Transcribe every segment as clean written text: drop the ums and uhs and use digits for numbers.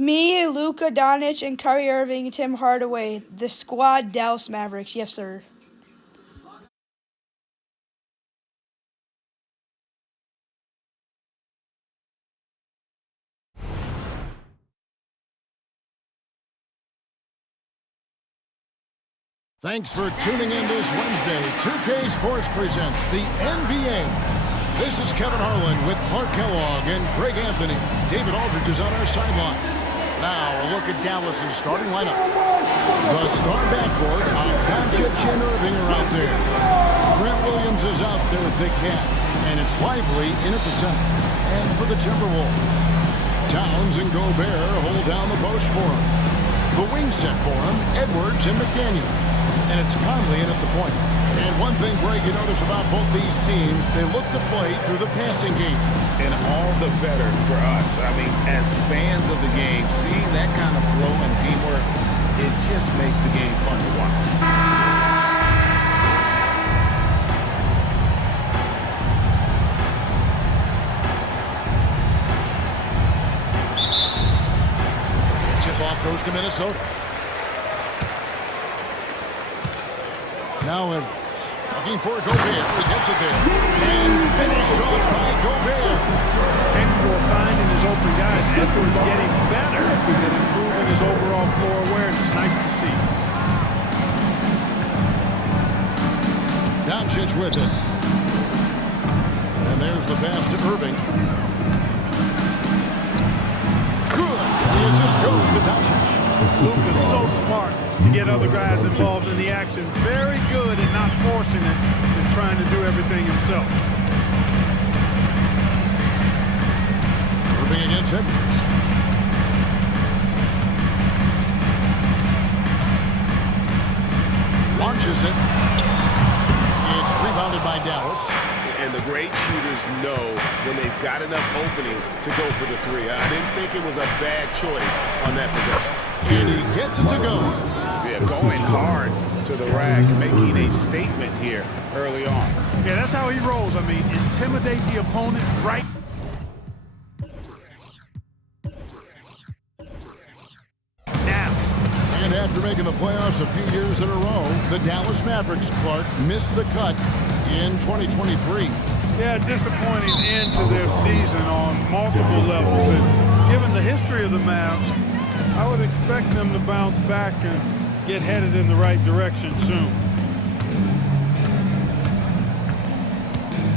Me, Luka Doncic, and Kyrie Irving, and Tim Hardaway. The squad, Dallas Mavericks. Yes, sir. Thanks for tuning in this Wednesday. 2K Sports presents the NBA. This is Kevin Harlan with Clark Kellogg and Greg Anthony. David Aldridge is on our sideline. Now a look at Dallas's starting lineup. The star backcourt of Doncic and Irving are out there. Grant Williams is out there with Big Cat. And it's Lively in at the center. And for the Timberwolves, Towns and Gobert hold down the post for him. The wing set for him, Edwards and McDaniel. And it's Conley in at the point. And one thing, Greg, you notice about both these teams, they look to play through the passing game. And all the better for us. I mean, as fans of the game, seeing that kind of flow and teamwork, it just makes the game fun to watch. Tip off goes to Minnesota. Now Edwards, looking for Gobert. He gets it there. And finished off by Gobert. Capable finding his open guys. Edwards getting better and improving his overall floor awareness. Nice to see. Doncic with it. And there's the pass to Irving. Good. The assist goes to Doncic. Luka's so smart to get other guys involved in the action. Very good at not forcing it and trying to do everything himself. Irving against Edwards. Launches it. It's rebounded by Dallas. And the great shooters know when they've got enough opening to go for the three. I didn't think it was a bad choice on that possession. And he gets it to go. Yeah, going hard to the rack, making a statement here early on. Yeah, that's how he rolls. I mean, intimidate the opponent right. Now. And after making the playoffs a few years in a row, the Dallas Mavericks, Clark, missed the cut in 2023. Yeah, disappointing end to their season on multiple levels. And given the history of the Mavs, I would expect them to bounce back and get headed in the right direction soon.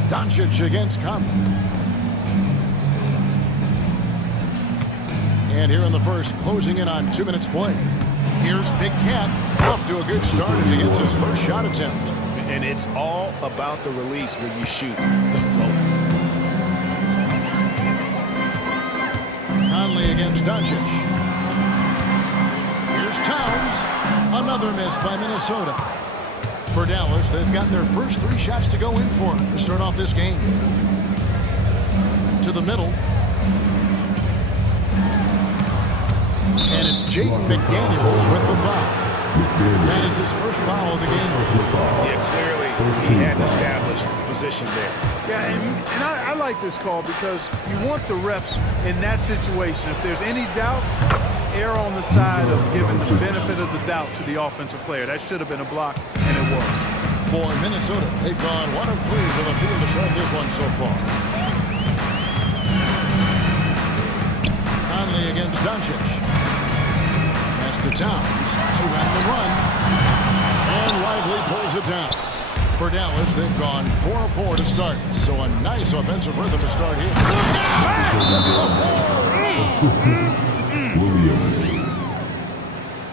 Doncic against Conley. And here in the first, closing in on 2 minutes play. Here's Big Cat, off to a good start as he gets his first shot attempt. And it's all about the release when you shoot the floater. Conley against Doncic. Here's Towns. Another miss by Minnesota. For Dallas, they've gotten their first 3 shots to go in for to start off this game. To the middle. And it's Jaden McDaniels with the foul. That is his first foul of the game. Yeah, clearly he had an established position there. Yeah, and I like this call because you want the refs in that situation. If there's any doubt, err on the side of giving the benefit of the doubt to the offensive player. That should have been a block, and it was. For Minnesota, they've gone 1 of 3 for the field to start this one so far. Conley against Doncic. Pass to Towns. 2 on the run. And Lively pulls it down. For Dallas, they've gone 4 of 4 to start. So a nice offensive rhythm to start here.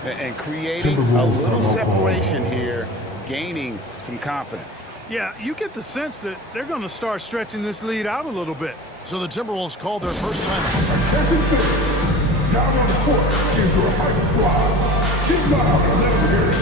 And creating a little separation here, gaining some confidence. Yeah, you get the sense that they're going to start stretching this lead out a little bit. So the Timberwolves called their first time. Down on the court, into a high squad. Keep loud, let them hear it.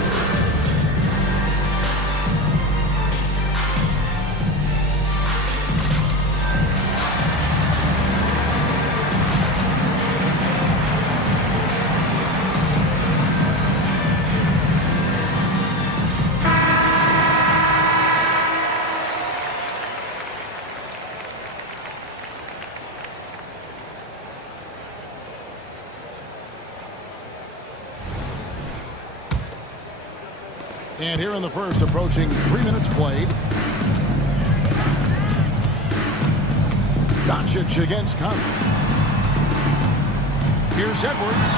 And here in the first, approaching 3 minutes played. Doncic against Conley. Here's Edwards.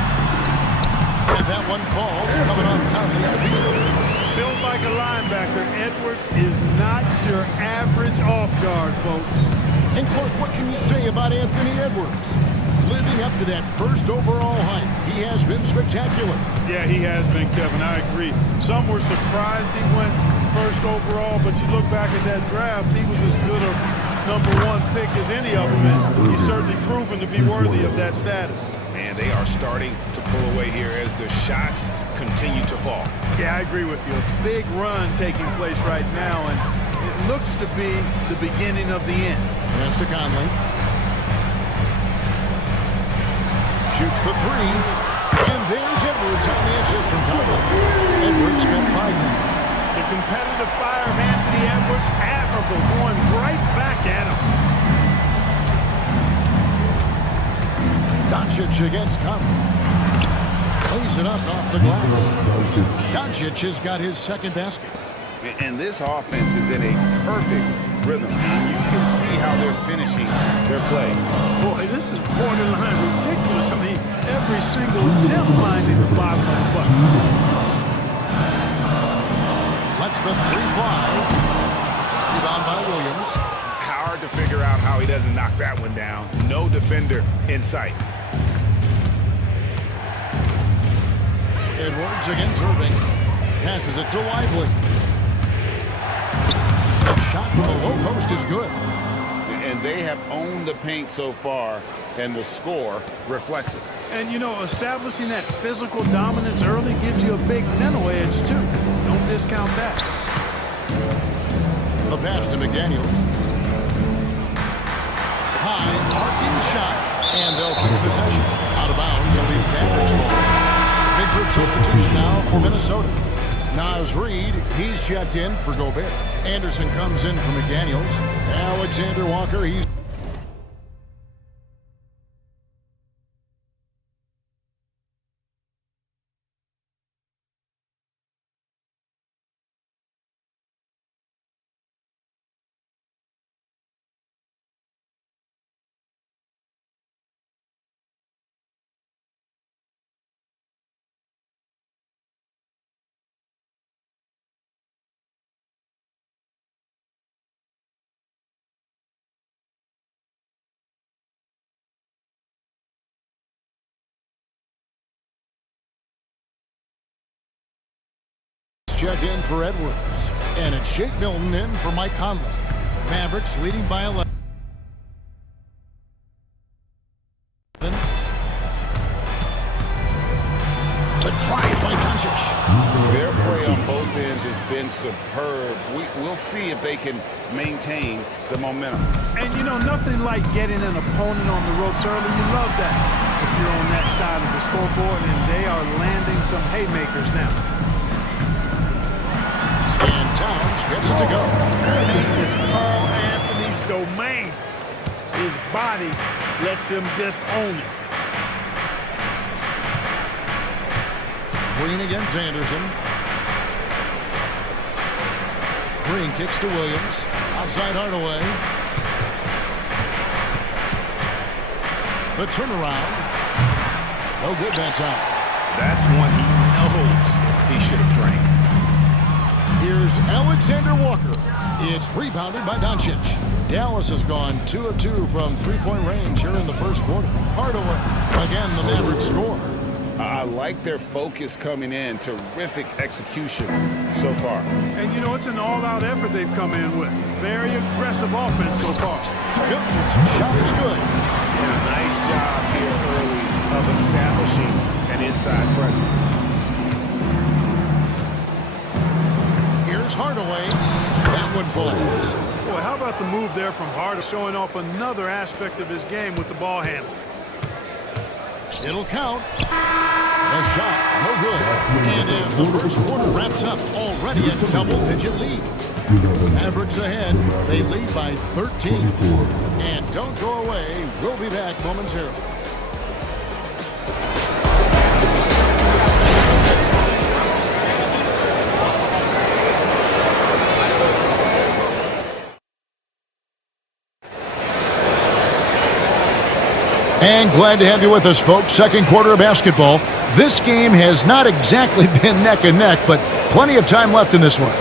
And that one falls coming off Conley's feet. Built like a linebacker, Edwards is not your average off guard, folks. And Clark, what can you say about Anthony Edwards? Living up to that first overall hype, he has been spectacular. Yeah, he has been, Kevin. I agree. Some were surprised he went first overall, but you look back at that draft, he was as good a #1 pick as any of them, and he's certainly proven to be worthy of that status. Man, they are starting to pull away here as the shots continue to fall. Yeah, I agree with you. A big run taking place right now, and it looks to be the beginning of the end. Pass to Conley. Shoots the three. And there's Edwards on the assist from Conley. Edwards got 5. The competitive fire of Anthony Edwards, admirable, going right back at him. Doncic against Conley. Plays it up off the glass. Doncic has got his second basket. And this offense is in a perfect rhythm. You can see how they're finishing their play. Boy, this is borderline ridiculous. I mean, every single attempt finding the bottom of the bucket. Lets the 3 fly. Rebound by Williams. Hard to figure out how he doesn't knock that one down. No defender in sight. Edwards against Irving. Passes it to Lively. The shot from the low post is good. And they have owned the paint so far, and the score reflects it. And, you know, establishing that physical dominance early gives you a big mental edge, too. Don't discount that. The pass to McDaniels. High, arcing shot, and they'll keep possession. Out of bounds, it'll be Mavericks ball. Big group substitution now for Minnesota. Naz Reid, he's checked in for Gobert. Anderson comes in for McDaniels. Alexander Walker, he's... checked in for Edwards. And it's Shake Milton in for Mike Conley. Mavericks leading by 11. The drive by Doncic. Their play on both ends has been superb. We'll see if they can maintain the momentum. And, you know, nothing like getting an opponent on the ropes early. You love that if you're on that side of the scoreboard, and they are landing some haymakers now. And Towns gets it to go. Paint is Carl Anthony's domain. His body lets him just own it. Green against Anderson. Green kicks to Williams. Outside Hardaway. The turnaround. No good that time. That's one he knows he should have drained. Here's Alexander Walker. It's rebounded by Doncic. Dallas has gone 2 of 2 from three-point range here in the first quarter. Hardaway. Again, the Mavericks score. I like their focus coming in. Terrific execution so far. And, you know, it's an all-out effort they've come in with. Very aggressive offense so far. Yep, shot is good. And a nice job here early of establishing an inside presence. Here's Hardaway. That one falls. Boy, how about the move there from Hardaway, showing off another aspect of his game with the ball handle. It'll count. The shot, no good. And as the first quarter wraps up, already a double-digit lead. Mavericks ahead. They lead by 13. And don't go away. We'll be back momentarily. And glad to have you with us, folks. Second quarter of basketball. This game has not exactly been neck and neck, but plenty of time left in this one.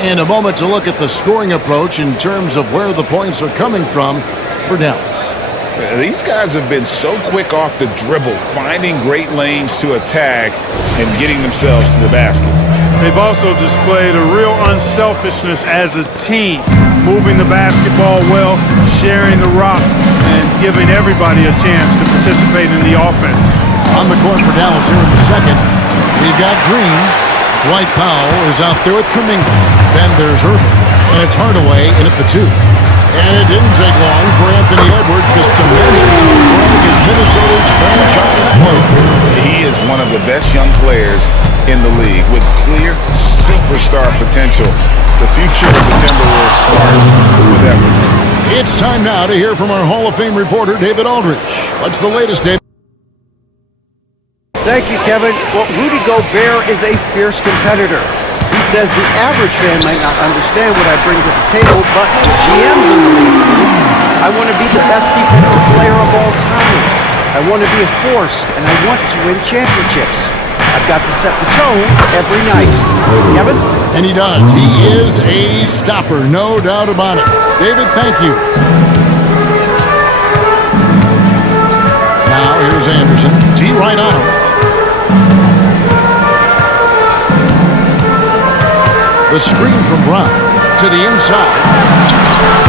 And a moment to look at the scoring approach in terms of where the points are coming from for Dallas. These guys have been so quick off the dribble, finding great lanes to attack and getting themselves to the basket. They've also displayed a real unselfishness as a team, moving the basketball well, sharing the rock, and giving everybody a chance to participate in the offense. On the court for Dallas here in the second, we've got Green. Dwight Powell is out there with Kuminga. Then there's Irving, and it's Hardaway in at the 2. And it didn't take long for Anthony Edwards to cement himself as Minnesota's franchise player. He is one of the best young players in the league with clear superstar potential. The future of the Timberwolves starts with Edwards. It's time now to hear from our Hall of Fame reporter, David Aldridge. What's the latest, David? Thank you, Kevin. Well, Rudy Gobert is a fierce competitor. He says the average fan might not understand what I bring to the table, but the GMs in the league, I want to be the best defensive player of all time. I want to be a force, and I want to win championships. I've got to set the tone every night. Kevin? And he does. He is a stopper, no doubt about it. David, thank you. Now here's Anderson. T right on him. The screen from Brown to the inside.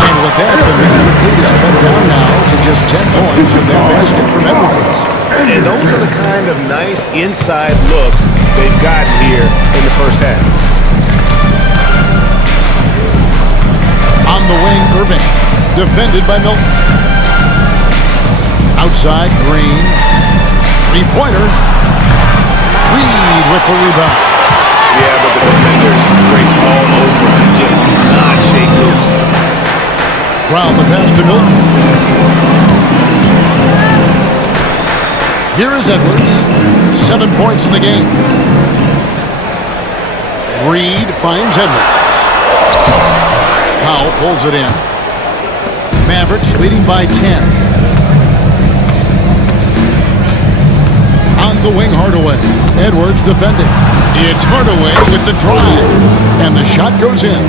And with that, the lead is cut down now to just 10 points with that basket from Edwards. And those are the kind of nice inside looks they've got here in the first half. On the wing, Irving, defended by Milton. Outside, Green. Three-pointer. Reed with the rebound. Yeah, but the defenders draped all over him and just could not shake loose. Brown the pass to Milton. Here is Edwards. 7 points in the game. Reed finds Edwards. Powell pulls it in. Mavericks leading by 10. On the wing, Hardaway. Edwards defending. It's Hardaway with the drive. And the shot goes in.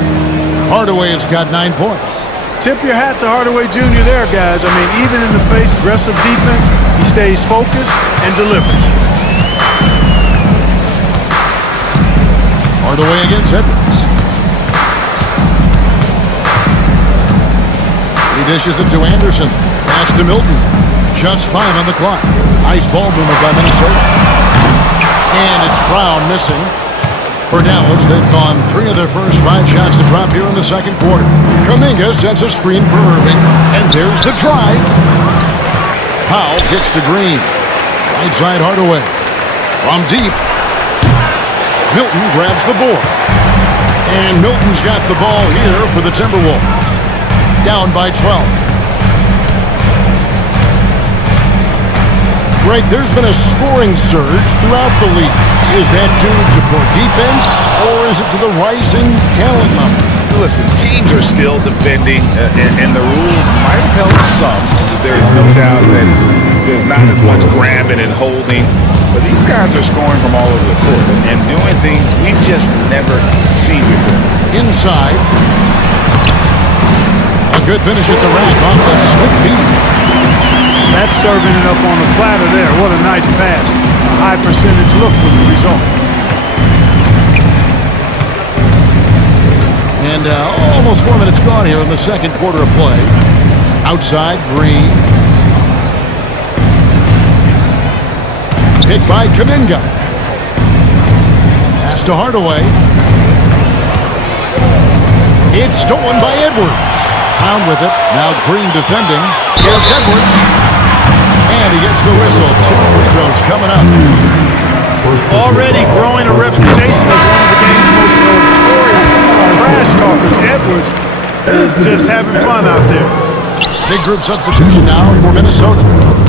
Hardaway has got 9 points. Tip your hat to Hardaway Jr. there, guys. I mean, even in the face of aggressive defense, he stays focused and delivers. Hardaway against Edwards. He dishes it to Anderson. Pass to Milton. Just 5 on the clock. Nice ball movement by Minnesota. And it's Brown missing. For Dallas, they've gone 3 of their first 5 shots to drop here in the second quarter. Kuminga sets a screen for Irving. And there's the drive. Powell kicks to Green. Right side Hardaway. From deep. Milton grabs the board. And Milton's got the ball here for the Timberwolves. Down by 12. Greg, there's been a scoring surge throughout the league. Is that due to poor defense, or is it to the rising talent level? Listen, teams are still defending, and the rules might have helped some. There's no doubt that there's not as much grabbing and holding. But these guys are scoring from all over the court and doing things we've just never seen before. Inside. A good finish at the rack on the slick feed. That's serving it up on a platter there. What a nice pass. A high percentage look was the result. And almost 4 minutes gone here in the second quarter of play. Outside, Green. Hit by Kuminga. Pass to Hardaway. It's stolen by Edwards. Down with it. Now Green defending. Here's Edwards. And he gets the whistle. 2 free throws coming up. Already growing a reputation as one of the game's most notorious trash talkers. Edwards is just having fun out there. Big group substitution now for Minnesota.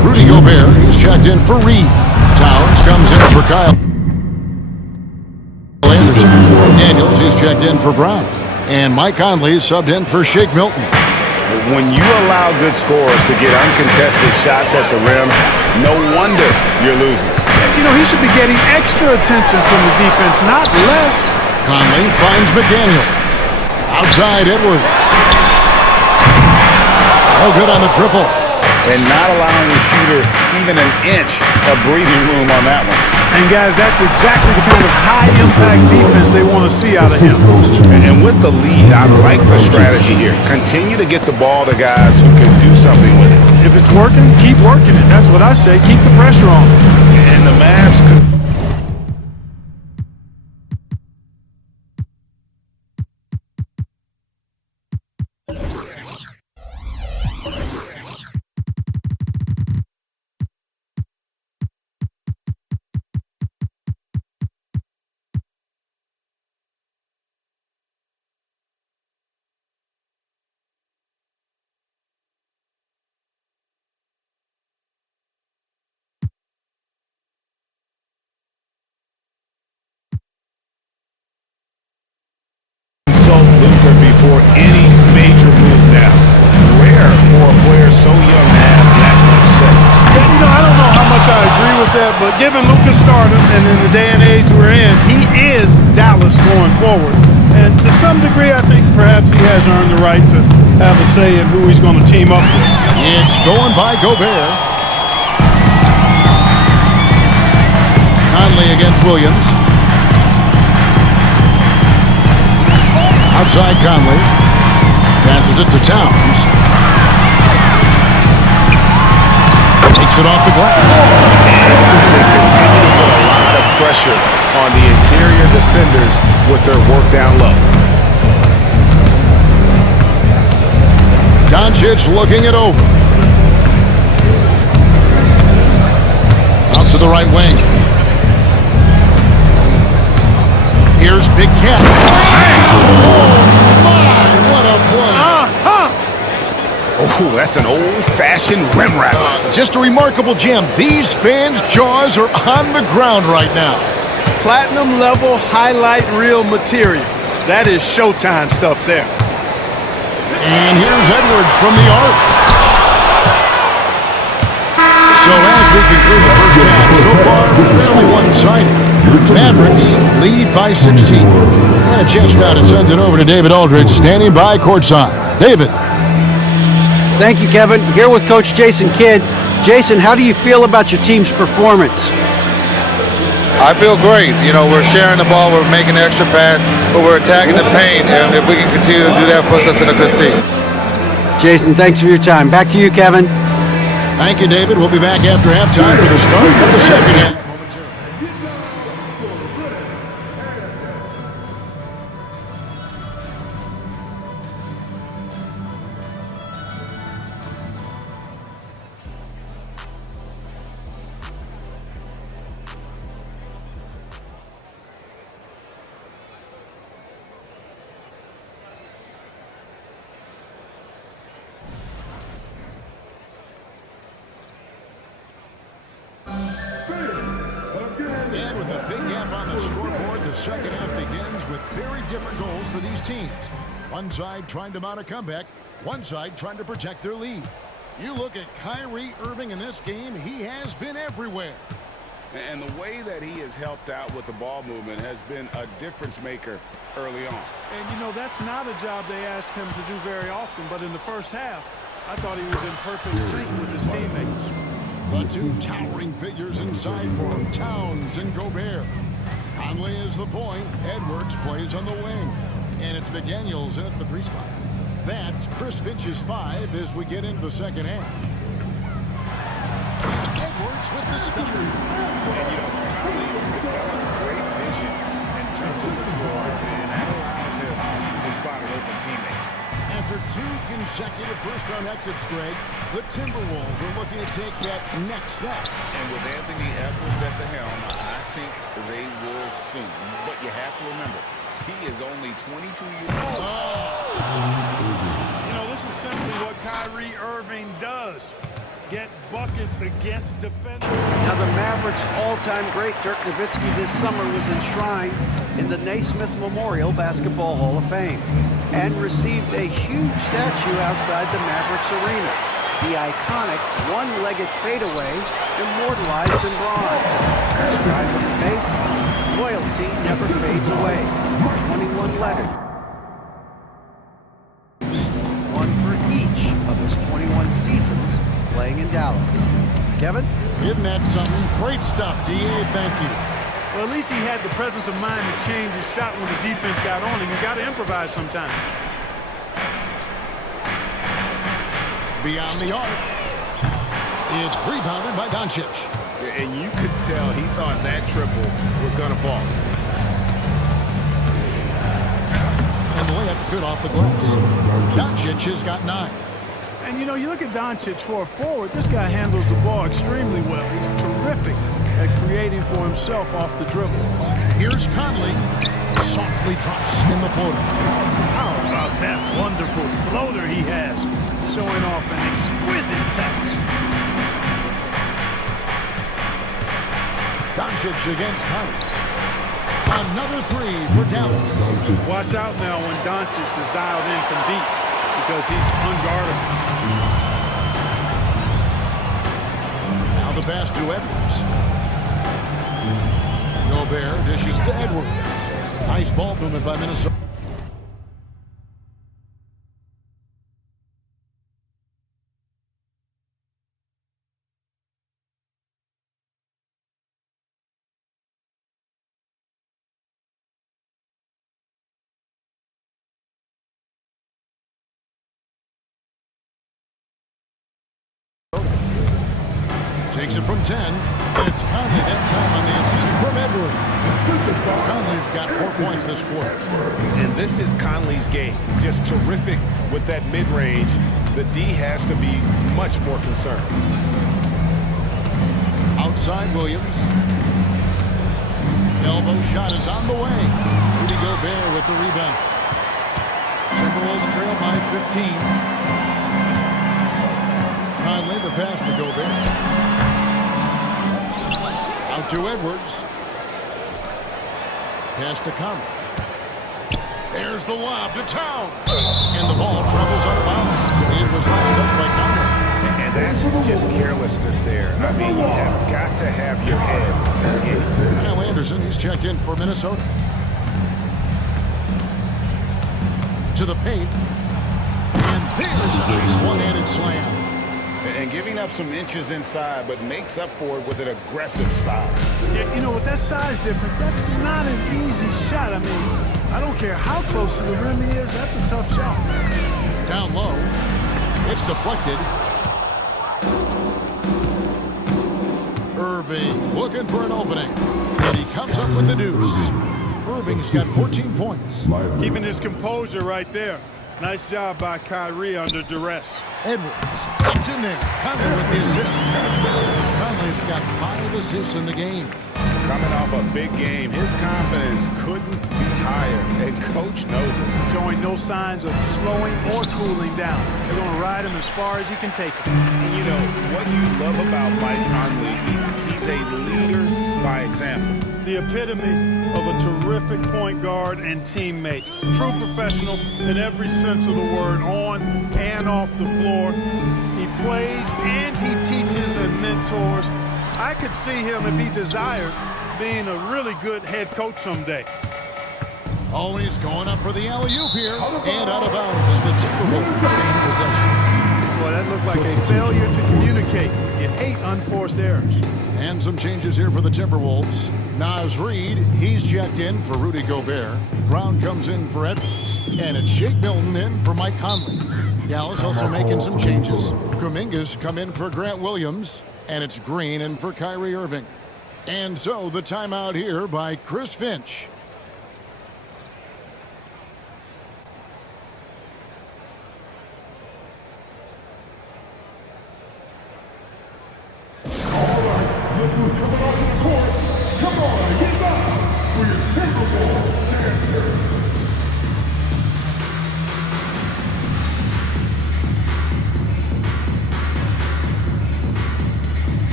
Rudy Gobert is checked in for Reed. Towns comes in for Kyle Anderson. Daniels, he's checked in for Brown. And Mike Conley subbed in for Shake Milton. When you allow good scorers to get uncontested shots at the rim, no wonder you're losing. You know, he should be getting extra attention from the defense, not less. Conley finds McDaniel. Outside Edwards. Oh, good on the triple. And not allowing the shooter even an inch of breathing room on that one. And guys, that's exactly the kind of high-impact defense they want to see out of him. And with the lead, I like the strategy here. Continue to get the ball to guys who can do something with it. If it's working, keep working it. That's what I say. Keep the pressure on. And the Mavs could. Luka before any major move now. Rare for a player so young to have that much say. Yeah, you know, I don't know how much I agree with that, but given Luka's stardom and in the day and age we're in, he is Dallas going forward. And to some degree, I think perhaps he has earned the right to have a say in who he's going to team up with. It's stolen by Gobert. Conley against Williams. Outside Conley. Passes it to Towns. Takes it off the glass. They continue to put a lot of pressure on the interior defenders with their work down low. Doncic looking it over. Out to the right wing. Here's Big Cat. Oh, my, what a play. Oh, that's an old-fashioned rim wrapper. Just a remarkable jam. These fans' jaws are on the ground right now. Platinum level highlight reel material. That is Showtime stuff there. And here's Edwards from the arc. So as we conclude the first half, so far fairly one-sided. Mavericks lead by 16. And a chance now to send it over to David Aldridge, standing by courtside. David. Thank you, Kevin. Here with Coach Jason Kidd. Jason, how do you feel about your team's performance? I feel great. You know, we're sharing the ball, we're making the extra pass, but we're attacking the paint, and if we can continue to do that, puts us in a good seat. Jason, thanks for your time. Back to you, Kevin. Thank you, David. We'll be back after halftime for the start of the second half. And with a big gap on the scoreboard, the second half begins with very different goals for these teams. One side trying to mount a comeback, one side trying to protect their lead. You look at Kyrie Irving in this game, he has been everywhere. And the way that he has helped out with the ball movement has been a difference maker early on. And, you know, that's not a job they ask him to do very often, but in the first half, I thought he was in perfect sync with his teammates. The two towering figures inside for him, Towns and Gobert. Conley is the point. Edwards plays on the wing. And it's McDaniels in at the 3 spot. That's Chris Finch's 5 as we get into the second half. Edwards with the stop. And, you know, Conley has developed great vision in terms of the floor, and that allows him to spot an open teammate. After 2 consecutive first-round exits, Greg, the Timberwolves are looking to take that next step. And with Anthony Edwards at the helm, I think they will soon. But you have to remember, he is only 22 years old. You know, this is simply what Kyrie Irving does. Get buckets against defenders. Now, the Mavericks' all-time great Dirk Nowitzki this summer was enshrined in the Naismith Memorial Basketball Hall of Fame. and received a huge statue outside the Mavericks arena. The iconic one-legged fadeaway immortalized in bronze. Inscribed on the base, loyalty never fades away. 21 letters. One for each of his 21 seasons playing in Dallas. Kevin? Isn't that something? Great stuff, D.A. Thank you. Well, at least he had the presence of mind to change his shot when the defense got on him. You got to improvise sometimes. Beyond the arc. It's rebounded by Doncic. And you could tell he thought that triple was going to fall. And the layup's good off the glass. Doncic has got 9. And, you know, you look at Doncic for a forward, this guy handles the ball extremely well. He's terrific at creating for himself off the dribble. Here's Conley. Softly drops in the floater. How about that wonderful floater he has, showing off an exquisite touch. Doncic against Conley. Another 3 for Dallas. Watch out now when Doncic is dialed in from deep because he's unguardable. Now the pass to Edwards. Gobert dishes to Edwards. Nice ball movement by Minnesota. Takes it from 10. It's Conley that time on the assist from Edwards. Conley's got 4 points this quarter. And this is Conley's game. Just terrific with that mid-range. The D has to be much more concerned. Outside Williams. Elbow shot is on the way. Rudy Gobert with the rebound. Timberwolves trail by 15. Conley the pass to Gobert. Out to Edwards. Pass to Conley. There's the lob to Town. And the ball travels out of bounds. It was last touched by Conley. And that's just carelessness there. I mean, you have got to have your head. Kyle Anderson, he's checked in for Minnesota. To the paint. And there's a nice one-handed slam. And giving up some inches inside, but makes up for it with an aggressive style. Yeah, you know, with that size difference, that's not an easy shot. I mean, I don't care how close to the rim he is, that's a tough shot. Down low. It's deflected. Irving looking for an opening. And he comes up with the deuce. Irving's got 14 points. Keeping his composure right there. Nice job by Kyrie under duress. Edwards, it's in there. Conley with the assist. Conley's got 5 assists in the game. Coming off a big game, his confidence couldn't be higher, and coach knows it. Showing no signs of slowing or cooling down. They're going to ride him as far as he can take him. And you know, what you love about Mike Conley, he's a leader by example. The epitome of a terrific point guard and teammate. True professional in every sense of the word, on and off the floor. He plays and he teaches and mentors. I could see him, if he desired, being a really good head coach someday. Always going up for the alley-oop here. And out of bounds as the Timberwolves gain possession. Boy, that looked like a failure to communicate. You hate unforced errors. And some changes here for the Timberwolves. Naz Reid, he's checked in for Rudy Gobert. Brown comes in for Edwards. And it's Shake Milton in for Mike Conley. Dallas also making some changes. Kuminga's come in for Grant Williams. And it's Green in for Kyrie Irving. And so the timeout here by Chris Finch.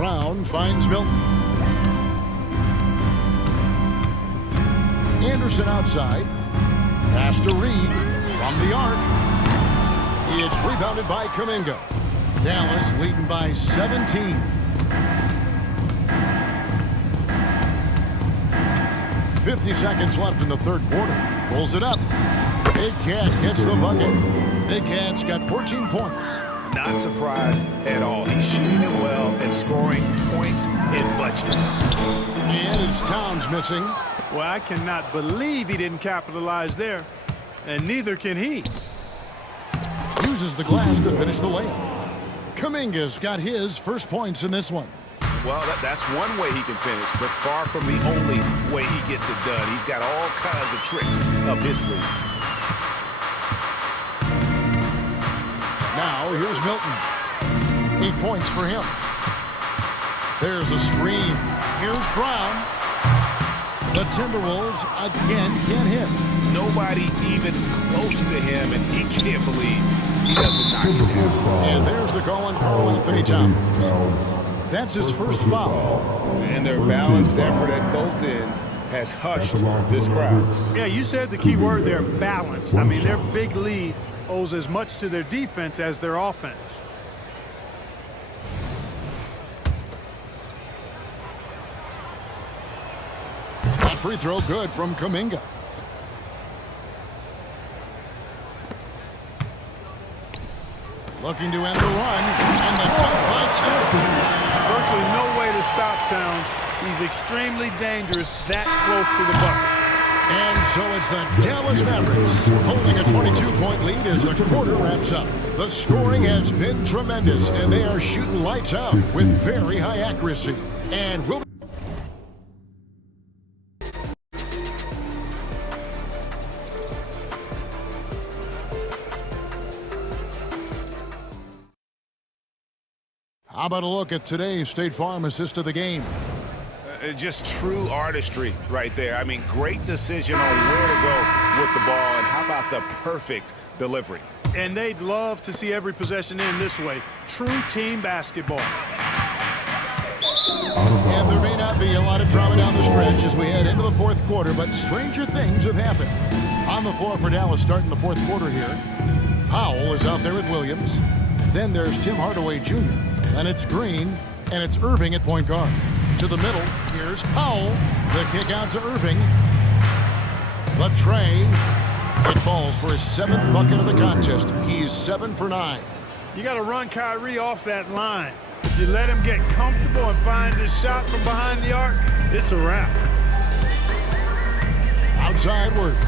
Brown finds Milton. Anderson outside. Pass to Reed from the arc. It's rebounded by Kuminga. Dallas leading by 17. 50 seconds left in the third quarter. Pulls it up. Big Cat gets the bucket. Big Cat's got 14 points. Not surprised at all. He's shooting it well and scoring points in bunches. And it's Towns missing. Well, I cannot believe he didn't capitalize there, and neither can he. Uses the glass to finish the layup. Kuminga's got his first points in this one. Well, that's one way he can finish, but far from the only way he gets it done. He's got all kinds of tricks up his sleeve. Now, here's Milton. 8 points for him. There's a screen. Here's Brown. The Timberwolves again can't hit. Nobody even close to him, and he can't believe he doesn't knock it down. And there's the call on Karl Anthony Towns. That's his first foul. And their balanced effort at both ends has hushed this crowd. Yeah, you said the key word there, balanced. I mean, their big lead owes as much to their defense as their offense. That free throw good from Kuminga. Looking to end the run, and the dunk by Towns. Virtually no way to stop Towns. He's extremely dangerous that close to the bucket. And so it's the Dallas Mavericks holding a 22-point lead as the quarter wraps up. The scoring has been tremendous, and they are shooting lights out with very high accuracy. And we'll How about a look at today's State Farm assist of the game? Just true artistry right there. I mean, great decision on where to go with the ball, and how about the perfect delivery? And they'd love to see every possession end this way. True team basketball. And there may not be a lot of drama down the stretch as we head into the fourth quarter, but stranger things have happened. On the floor for Dallas starting the fourth quarter here. Powell is out there at Williams. Then there's Tim Hardaway Jr. And it's Green, and it's Irving at point guard. To the middle, here's Powell. The kick out to Irving. But Trey, it falls for his 7th bucket of the contest. He's 7 for 9. You got to run Kyrie off that line. If you let him get comfortable and find this shot from behind the arc, it's a wrap. Outside Works.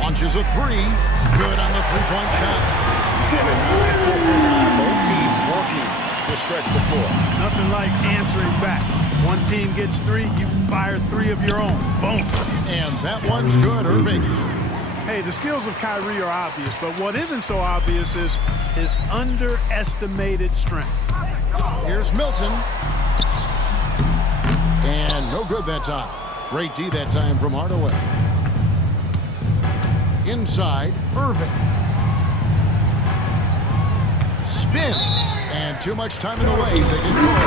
Launches a 3. Good on the three-point shot. And a 9-4 both teams working to stretch the floor. Nothing like answering back. One team gets 3, you fire 3 of your own. Boom. And that one's good, Irving. Hey, the skills of Kyrie are obvious, but what isn't so obvious is his underestimated strength. Here's Milton. And no good that time. Great D that time from Hardaway. Inside, Irving. Spins, and too much time in the way. They get called